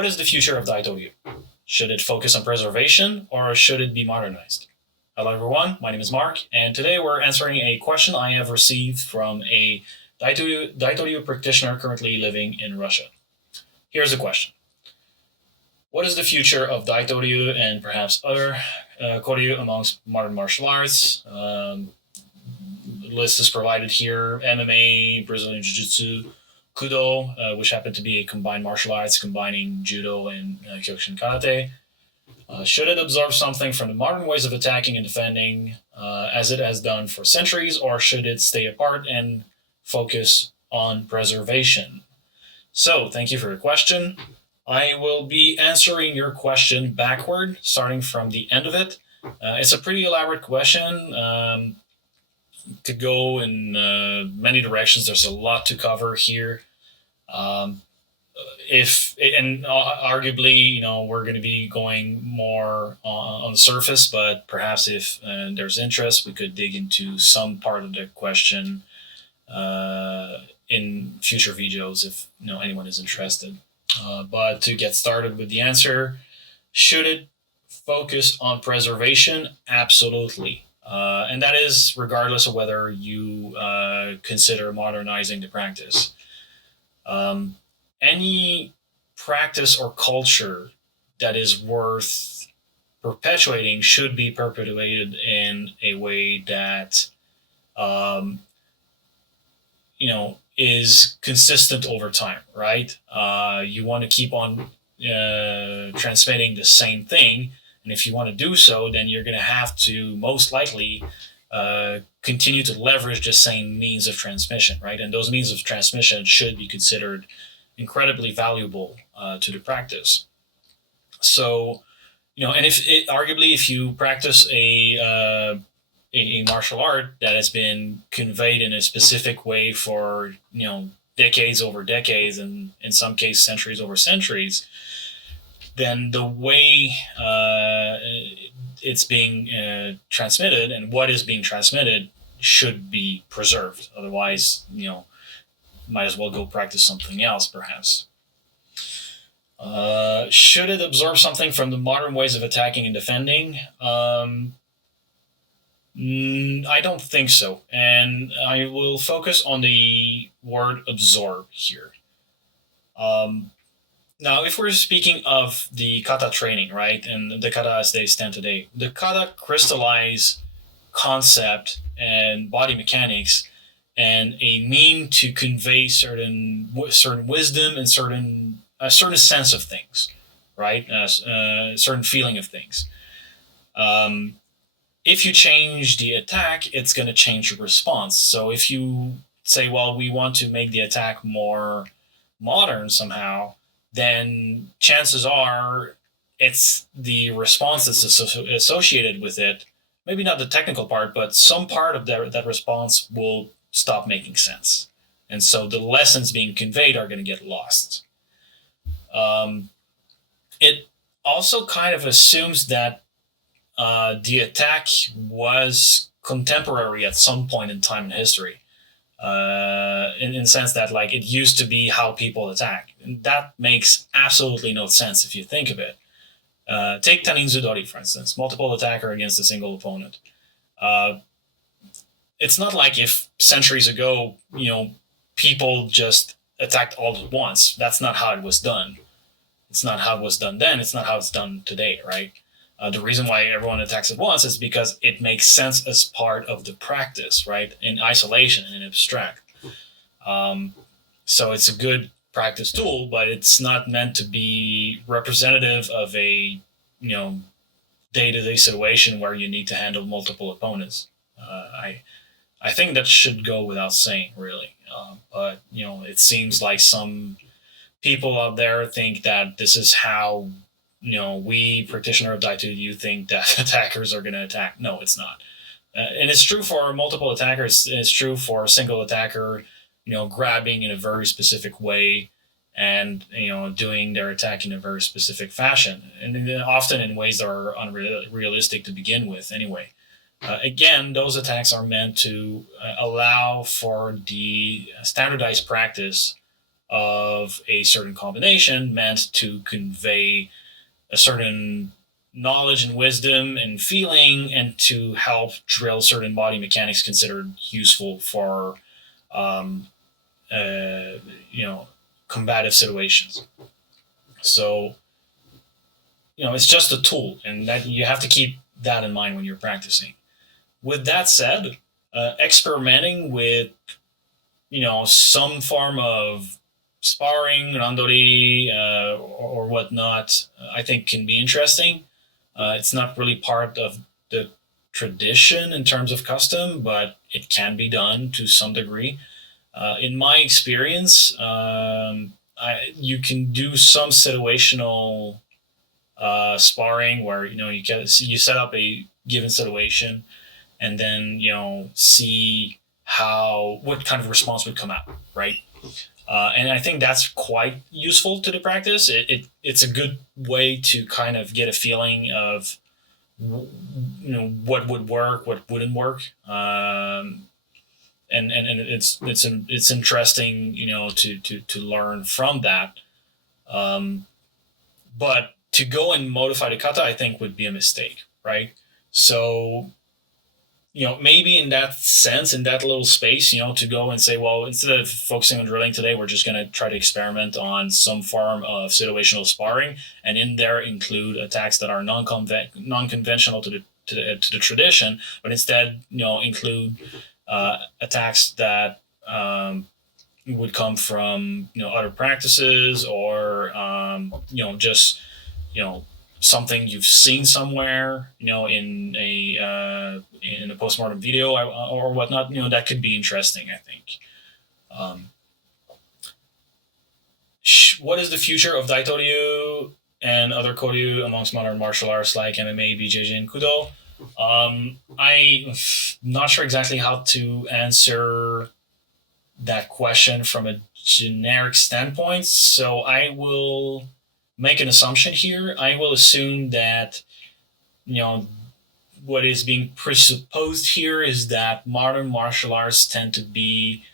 What is the future of Daito-ryu? Should it focus on preservation or should it be modernized? Hello everyone, my name is Mark, and today we're answering a question I have received from a Daito-ryu practitioner currently living in Russia. Here's the question. What is the future of Daito-ryu and perhaps other koryu amongst modern martial arts? List is provided here: MMA, Brazilian Jiu-Jitsu, Kudo, which happened to be a combined martial arts combining judo and Kyokushin karate. Should it absorb something from the modern ways of attacking and defending, as it has done for centuries, or should it stay apart and focus on preservation? So, thank you for your question. I will be answering your question backward, starting from the end of it. It's a pretty elaborate question. Could go in many directions. There's a lot to cover here. Arguably, we're going to be going more on the surface, but perhaps if there's interest, we could dig into some part of the question in future videos if anyone is interested. But to get started with the answer, should it focus on preservation? Absolutely. And that is regardless of whether you consider modernizing the practice. Any practice or culture that is worth perpetuating should be perpetuated in a way that is consistent over time, right? You want to keep on transmitting the same thing, and if you want to do so, then you're going to have to most likely continue to leverage the same means of transmission, right? And those means of transmission should be considered incredibly valuable to the practice. So, and arguably, if you practice a martial art that has been conveyed in a specific way for decades over decades, and in some cases centuries over centuries, then the way it's being transmitted and what is being transmitted should be preserved. Otherwise, might as well go practice something else, perhaps. Should it absorb something from the modern ways of attacking and defending? I don't think so. And I will focus on the word absorb here. Now, if we're speaking of the kata training, right, and the kata as they stand today, the kata crystallize concept and body mechanics and a mean to convey certain wisdom and a certain sense of things, right? A certain feeling of things. If you change the attack, it's going to change your response. So if you say, well, we want to make the attack more modern somehow, then chances are it's the response that's associated with it. Maybe not the technical part, but some part of that response will stop making sense. And so the lessons being conveyed are going to get lost. It also kind of assumes that the attack was contemporary at some point in time in history. In the sense that it used to be how people attack. And that makes absolutely no sense if you think of it. Take Taninzudori, for instance, multiple attacker against a single opponent. It's not like if centuries ago, people just attacked all at once. That's not how it was done. It's not how it was done then. It's not how it's done today, right? The reason why everyone attacks at once is because it makes sense as part of the practice, right? In isolation and in abstract. So it's a good practice tool, but it's not meant to be representative of a, day-to-day situation where you need to handle multiple opponents. I think that should go without saying, really. But, it seems like some people out there think that this is how we practitioner of Daito-ryu think that attackers are going to attack. No, it's not. And it's true for multiple attackers. It's true for a single attacker, grabbing in a very specific way and, doing their attack in a very specific fashion. And often in ways that are unrealistic to begin with anyway. Again, those attacks are meant to allow for the standardized practice of a certain combination meant to convey a certain knowledge and wisdom and feeling, and to help drill certain body mechanics considered useful for um, uh, you know combative situations. So it's just a tool, and that you have to keep that in mind when you're practicing. With that said, experimenting with some form of sparring, randori, or whatnot, I think can be interesting. It's not really part of the tradition in terms of custom, but it can be done to some degree. In my experience, you can do some situational sparring where you set up a given situation, and then see how what kind of response would come out, right? And I think that's quite useful to the practice. It's a good way to kind of get a feeling of what would work, what wouldn't work, and it's interesting to learn from that. But to go and modify the kata, I think would be a mistake, right? So maybe in that sense, in that little space, to go and say, well, instead of focusing on drilling today, we're just going to try to experiment on some form of situational sparring, and in there include attacks that are non-conventional to the tradition, but instead, include attacks that would come from other practices, or just something you've seen somewhere, in a postmortem video, or whatnot. That could be interesting, I think. Um, what is the future of Daito-ryu and other koryu amongst modern martial arts like MMA, BJJ, and Kudo? I'm not sure exactly how to answer that question from a generic standpoint, so I will make an assumption here. I will assume that what is being presupposed here is that modern martial arts tend to be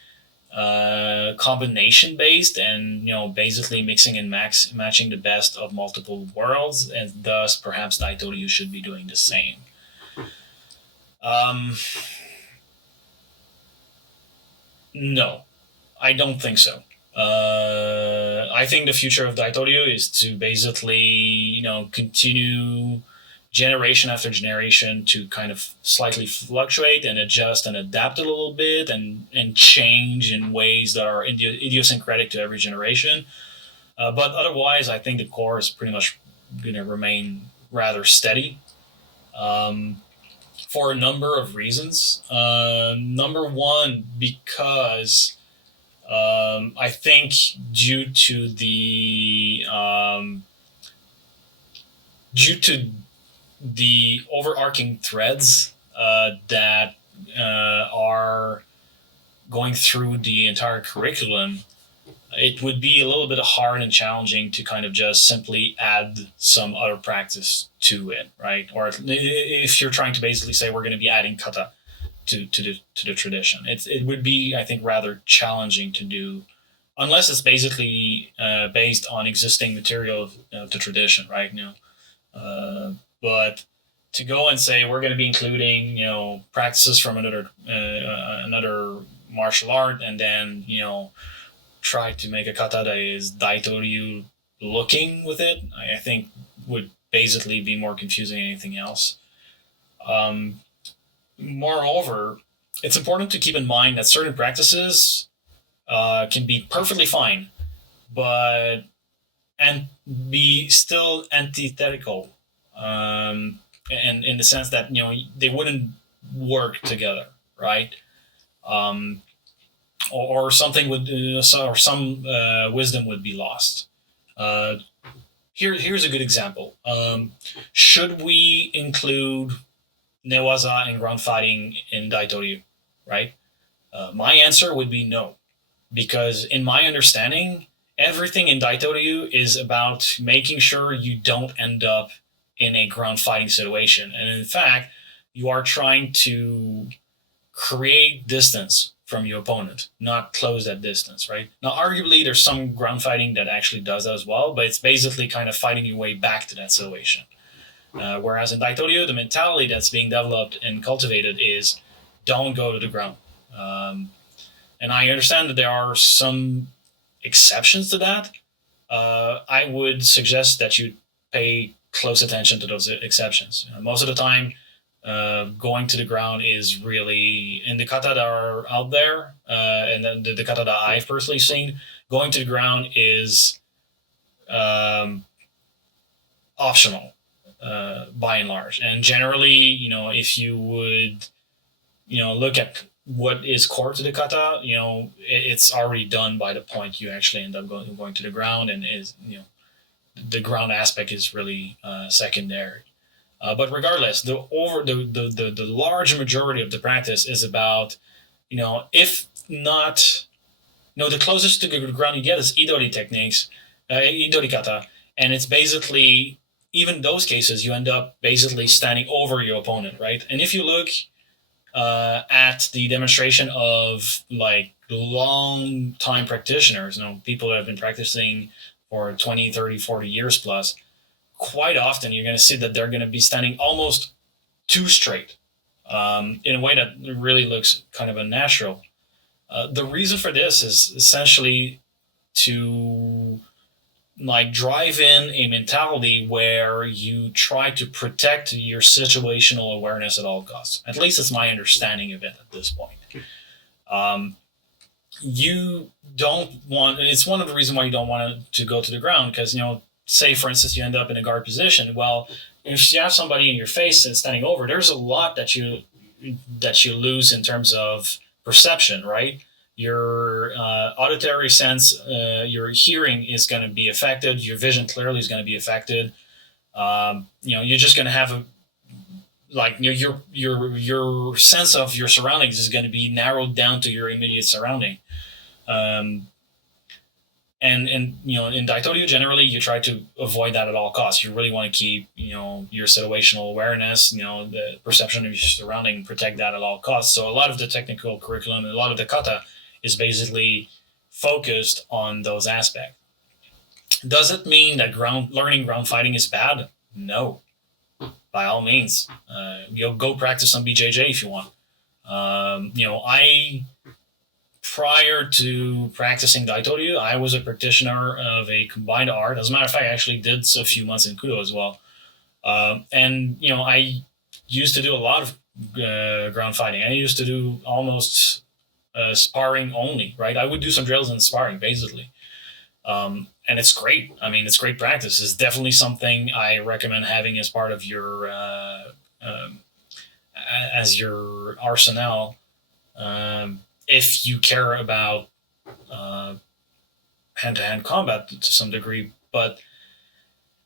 combination based, and basically mixing and matching the best of multiple worlds, and thus perhaps Daito-ryu should be doing the same. No, I don't think so. I think the future of Daito-ryu is to basically, continue generation after generation to kind of slightly fluctuate and adjust and adapt a little bit, and change in ways that are idiosyncratic to every generation. But otherwise, I think the core is pretty much going to remain rather steady. For a number of reasons. Number one, because I think due to the overarching threads that are going through the entire curriculum, it would be a little bit hard and challenging to kind of just simply add some other practice to it, right? Or if you're trying to basically say we're going to be adding kata to the tradition, it would be, I think, rather challenging to do, unless it's basically based on existing material of the tradition, right? But to go and say we're going to be including practices from another martial art, and then try to make a kata that is Daito-ryu looking with it, I think would basically be more confusing than anything else. Moreover, it's important to keep in mind that certain practices can be perfectly fine, but and be still antithetical, and in the sense that they wouldn't work together, right? Or something would, or some wisdom would be lost. Here's a good example. Should we include newaza and ground fighting in Daito-ryu, right? My answer would be no, because in my understanding, everything in Daito-ryu is about making sure you don't end up in a ground fighting situation, and in fact, you are trying to create distance from your opponent, not close that distance, right? Now, arguably, there's some ground fighting that actually does that as well, but it's basically kind of fighting your way back to that situation. Whereas in Daito-ryu, the mentality that's being developed and cultivated is don't go to the ground. And I understand that there are some exceptions to that. I would suggest that you pay close attention to those exceptions. Most of the time, going to the ground is really in the kata that are out there, and then the kata that I've personally seen. Going to the ground is um, optional, by and large. And generally, if you would, look at what is core to the kata, it's already done by the point you actually end up going to the ground, and is the ground aspect is really secondary. But regardless, the large majority of the practice is about, if not, the closest to the ground you get is idori techniques, idori kata, and it's basically, even those cases you end up basically standing over your opponent, right? And if you look at the demonstration of like long time practitioners, people that have been practicing for 20, 30, 40 years plus, quite often you're going to see that they're going to be standing almost too straight, in a way that really looks kind of unnatural. The reason for this is essentially to like drive in a mentality where you try to protect your situational awareness at all costs. At least it's my understanding of it at this point. Um, you don't want. It's one of the reasons why you don't want to go to the ground, because say for instance you end up in a guard position. Well, if you have somebody in your face and standing over, there's a lot that you lose in terms of perception, right? Your auditory sense, your hearing is going to be affected. Your vision clearly is going to be affected. You're just going to have your sense of your surroundings is going to be narrowed down to your immediate surrounding. Um, and in Daito-ryu, generally you try to avoid that at all costs. You really want to keep your situational awareness, the perception of your surrounding, protect that at all costs. So a lot of the technical curriculum, a lot of the kata is basically focused on those aspects. Does it mean that learning ground fighting is bad? No, by all means. You'll go practice some BJJ if you want. I prior to practicing Daito-ryu, I was a practitioner of a combined art. As a matter of fact, I actually did a few months in Kudo as well. And I used to do a lot of ground fighting. I used to do almost sparring only, right? I would do some drills and sparring, basically. And it's great. I mean, it's great practice. It's definitely something I recommend having as part of your as your arsenal. If you care about hand-to-hand combat to some degree. But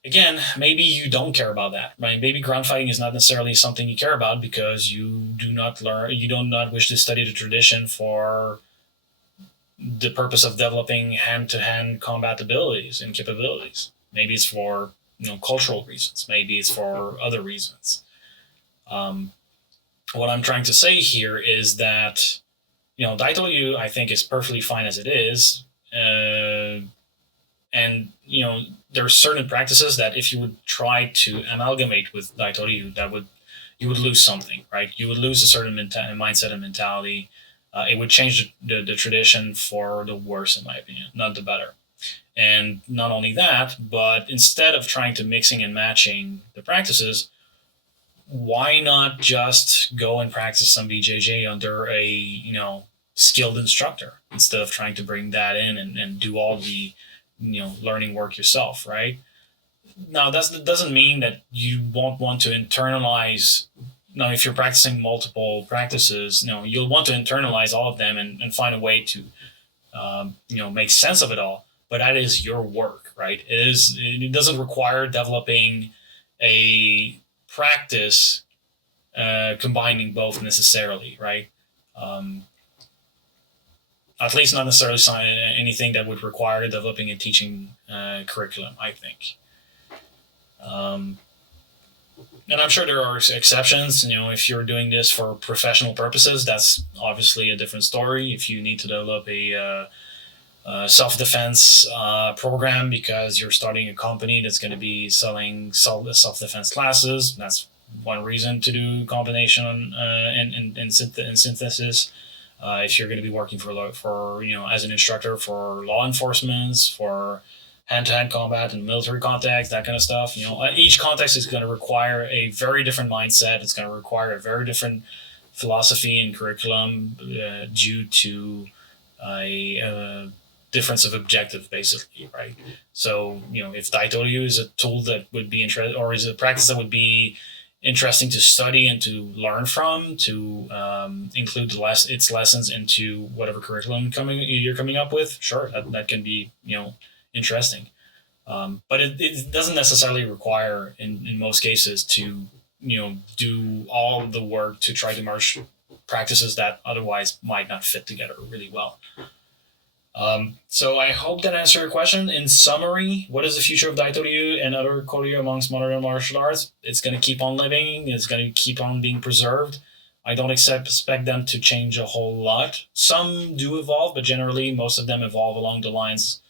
again, maybe you don't care about that, right? Maybe ground fighting is not necessarily something you care about because you do not wish to study the tradition for the purpose of developing hand-to-hand combat abilities and capabilities. Maybe it's for cultural reasons. Maybe it's for other reasons. What I'm trying to say here is that Daito-ryu, I think, is perfectly fine as it is. And, there are certain practices that if you would try to amalgamate with Daito-ryu, you would lose something, right? You would lose a certain mindset and mentality. It would change the tradition for the worse, in my opinion, not the better. And not only that, but instead of trying to mixing and matching the practices, why not just go and practice some BJJ under a skilled instructor instead of trying to bring that in and do all the learning work yourself, right? Now that doesn't mean that you won't want to internalize. Now, if you're practicing multiple practices, you'll want to internalize all of them and find a way to make sense of it all. But that is your work, right? It doesn't require developing a practice combining both necessarily, right? At least not necessarily anything that would require developing a teaching curriculum, I think. And I'm sure there are exceptions. If you're doing this for professional purposes, that's obviously a different story. If you need to develop a self-defense program because you're starting a company that's going to be selling self-defense classes, that's one reason to do combination and synthesis. If you're going to be working for as an instructor for law enforcement, for hand-to-hand combat and military context, that kind of stuff. Each context is going to require a very different mindset. It's going to require a very different philosophy and curriculum due to a difference of objective, basically, right? So, if Daito-ryu is a tool that would be interesting, or is a practice that would be interesting to study and to learn from, to include its lessons into whatever curriculum you're coming up with, sure, that can be interesting. But it doesn't necessarily require, in most cases, to do all the work to try to merge practices that otherwise might not fit together really well. So I hope that answered your question. In summary, what is the future of Daito-ryu and other Koryu amongst modern martial arts? It's going to keep on living. It's going to keep on being preserved. I don't expect them to change a whole lot. Some do evolve, but generally most of them evolve along the lines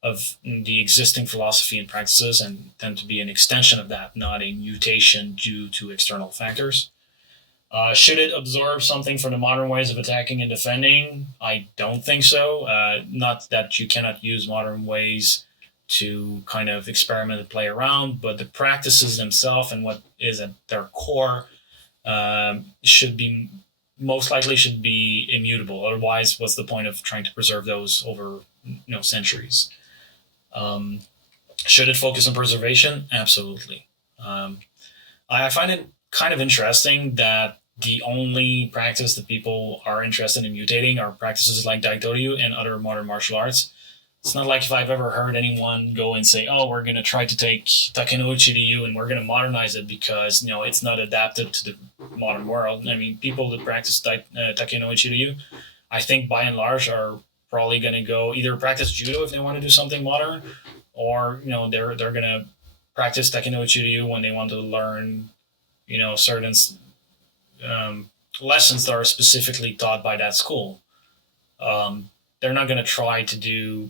of the existing philosophy and practices and tend to be an extension of that, not a mutation due to external factors. Should it absorb something from the modern ways of attacking and defending? I don't think so. Not that you cannot use modern ways to kind of experiment and play around, but the practices themselves and what is at their core should be immutable. Otherwise, what's the point of trying to preserve those over centuries? Should it focus on preservation? Absolutely. I find it kind of interesting that the only practice that people are interested in mutating are practices like Daito-ryu and other modern martial arts. It's not like if I've ever heard anyone go and say, "Oh, we're going to try to take Take-no-Uchi-ryu and we're going to modernize it because it's not adapted to the modern world." I mean, people that practice Take-no-Uchi-ryu, I think by and large are probably going to go either practice judo if they want to do something modern, or they're going to practice Take-no-Uchi-ryu when they want to learn certain lessons that are specifically taught by that school. They're not going to try to do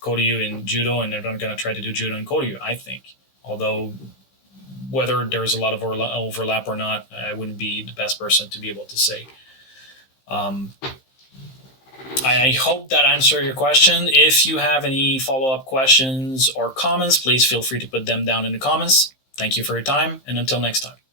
Koryu in judo, and they're not going to try to do judo in Koryu, I think. Although whether there's a lot of overlap or not, I wouldn't be the best person to be able to say. I hope that answered your question. If you have any follow-up questions or comments, please feel free to put them down in the comments. Thank you for your time, and until next time.